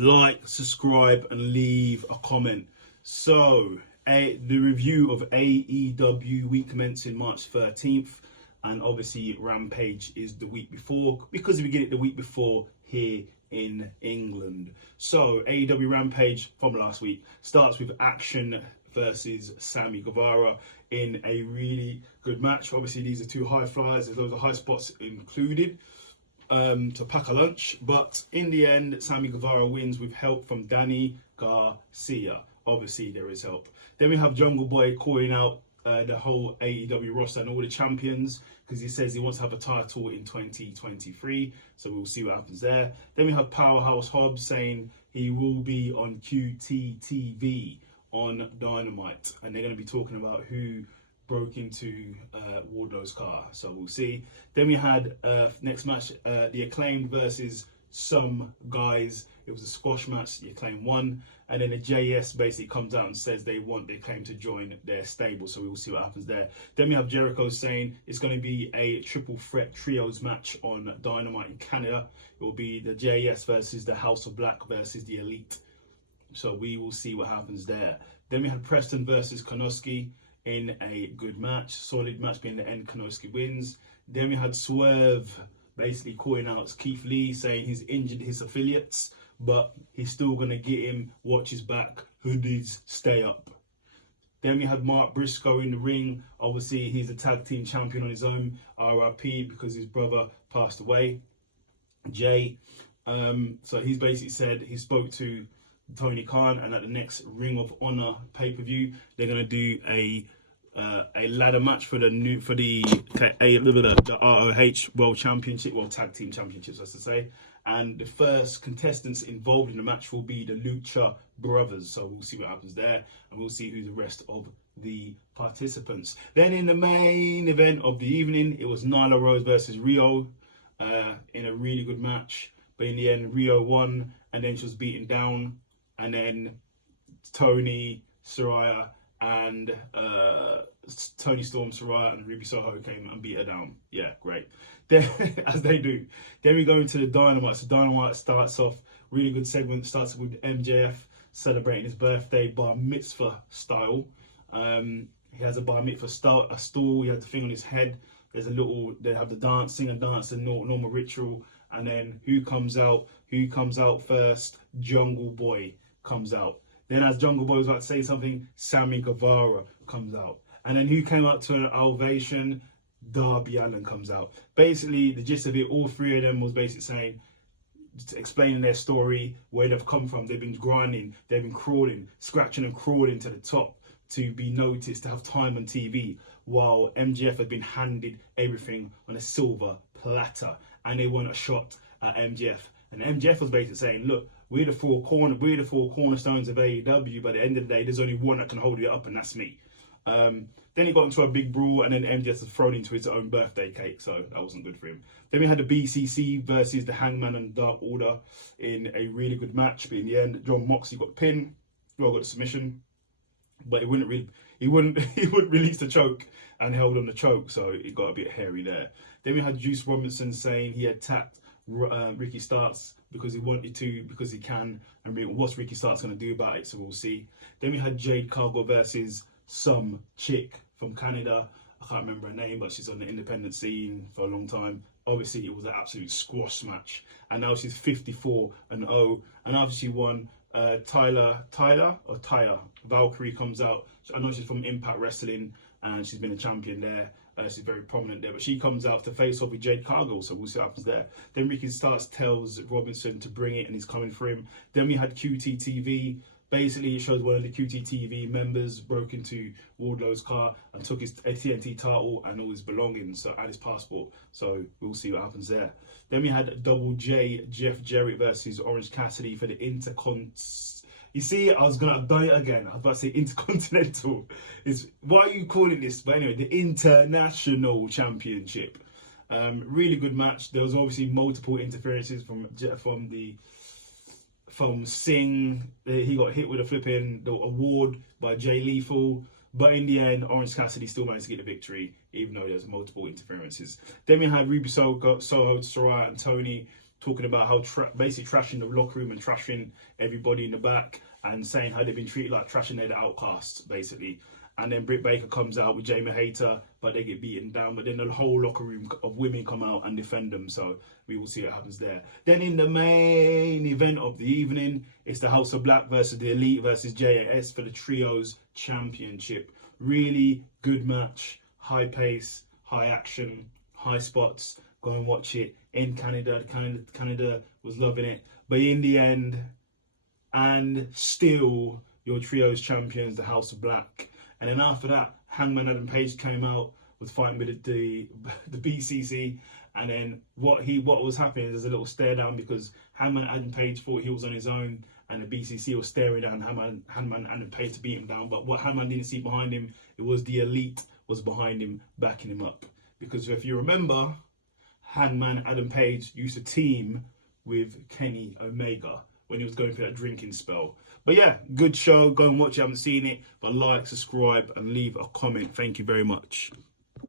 like, subscribe, and leave a comment. So, the review of AEW week commencing March 13th, and obviously Rampage is the week before, because we get it the week before here in England. So, AEW Rampage from last week starts with Action versus Sammy Guevara in a really good match. Obviously, these are two high flyers. There's loads of high spots included to pack a lunch. But in the end, Sammy Guevara wins with help from Danny Garcia. Obviously, there is help. Then we have Jungle Boy calling out the whole AEW roster and all the champions, because he says he wants to have a title in 2023. So we'll see what happens there. Then we have Powerhouse Hobbs saying he will be on QTTV on Dynamite, and they're going to be talking about who broke into Wardlow's car, so we'll see. Then we had next match, the Acclaimed versus some guys. It was a squash match. The Acclaimed won, and then the JS basically comes out and says they want the Acclaimed to join their stable, so we will see what happens there. Then we have Jericho saying it's going to be a triple threat trios match on Dynamite in Canada. It will be the JS versus the House of Black versus the Elite. So we will see what happens there. Then we had Preston versus Konoski in a good match. Solid match being the end. Konoski wins. Then we had Swerve basically calling out Keith Lee, saying he's injured his affiliates, but he's still going to get him. Watch his back. Hoodies, stay up. Then we had Mark Briscoe in the ring. Obviously, he's a tag team champion on his own. RIP, because his brother passed away. Jay. So he's basically said he spoke to Tony Khan, and at the next Ring of Honor pay-per-view, they're gonna do a ladder match for the ROH World Championship, well, Tag Team Championships, I should say. And the first contestants involved in the match will be the Lucha Brothers. So we'll see what happens there, and we'll see who the rest of the participants. Then in the main event of the evening, it was Nyla Rose versus Rio in a really good match. But in the end, Rio won, and then she was beaten down. And then Tony, Saraya, and Tony Storm, Saraya, and Ruby Soho came and beat her down. Yeah, great. Then, as they do. Then we go into the Dynamite. So Dynamite starts off, really good segment. Starts with MJF celebrating his birthday bar mitzvah style. He has a bar mitzvah a stool. He has the thing on his head. There's a little, they have the dancing and dance, the normal ritual. And then who comes out? Who comes out first? Jungle Boy comes out. Then as Jungle Boy was about to say something, Sammy Guevara comes out. And then who came out to an ovation? Darby Allin comes out. Basically, the gist of it, all three of them was basically saying, explaining their story, where they've come from. They've been grinding, they've been crawling, scratching and crawling to the top to be noticed, to have time on TV, while MJF had been handed everything on a silver platter, and they want a shot at MJF. And MJF was basically saying, look, we're the four cornerstones of AEW, but at the end of the day, there's only one that can hold it up, and that's me. Then he got into a big brawl, and then MJF was thrown into his own birthday cake, so that wasn't good for him. Then we had the BCC versus the Hangman and Dark Order in a really good match, but in the end, John Moxley got the pin, well, got the submission, but he wouldn't release the choke and held on the choke, so it got a bit hairy there. Then we had Juice Robinson saying he attacked Ricky Starks because he wanted to, because he can, and what's Ricky Starks going to do about it, so we'll see. Then we had Jade Cargill versus some chick from Canada. I can't remember her name, but she's on the independent scene for a long time. Obviously, it was an absolute squash match, and now she's 54-0, and after she won, Tyler Valkyrie comes out. I know she's from Impact Wrestling, and she's been a champion there. She's very prominent there, but she comes out to face off with Jade Cargill, so we'll see what happens there. Then Ricky Starks tells Robinson to bring it, and he's coming for him. Then we had QTTV. Basically, it shows one of the QTTV members broke into Wardlow's car and took his TNT title and all his belongings, and his passport. So we'll see what happens there. Then we had Double J, Jeff Jarrett versus Orange Cassidy for the You see, I was gonna die again. I was about to say Intercontinental. Why are you calling this? But anyway, the International Championship. Really good match. There was obviously multiple interferences from Singh. He got hit with a flipping award by Jay Lethal. But in the end, Orange Cassidy still managed to get the victory, even though there's multiple interferences. Then we had Ruby Soho, Saraya, and Tony talking about how basically trashing the locker room and trashing everybody in the back and saying how they've been treated like trash and they're the outcasts, basically. And then Britt Baker comes out with Jamie Hayter, but they get beaten down. But then the whole locker room of women come out and defend them. So we will see what happens there. Then in the main event of the evening, it's the House of Black versus the Elite versus JAS for the Trios Championship. Really good match, high pace, high action, high spots. Go and watch it in Canada. Canada was loving it. But in the end, and still your Trios champions, the House of Black. And then after that, Hangman Adam Page came out, was fighting with the BCC. And then what was happening, there's a little stare down because Hangman Adam Page thought he was on his own, and the BCC was staring down Hangman Adam Page to beat him down. But what Hangman didn't see behind him, it was the Elite was behind him, backing him up. Because if you remember, Hangman Adam Page used to team with Kenny Omega when he was going through that drinking spell. But yeah, good show. Go and watch it. I haven't seen it. But like, subscribe, and leave a comment. Thank you very much.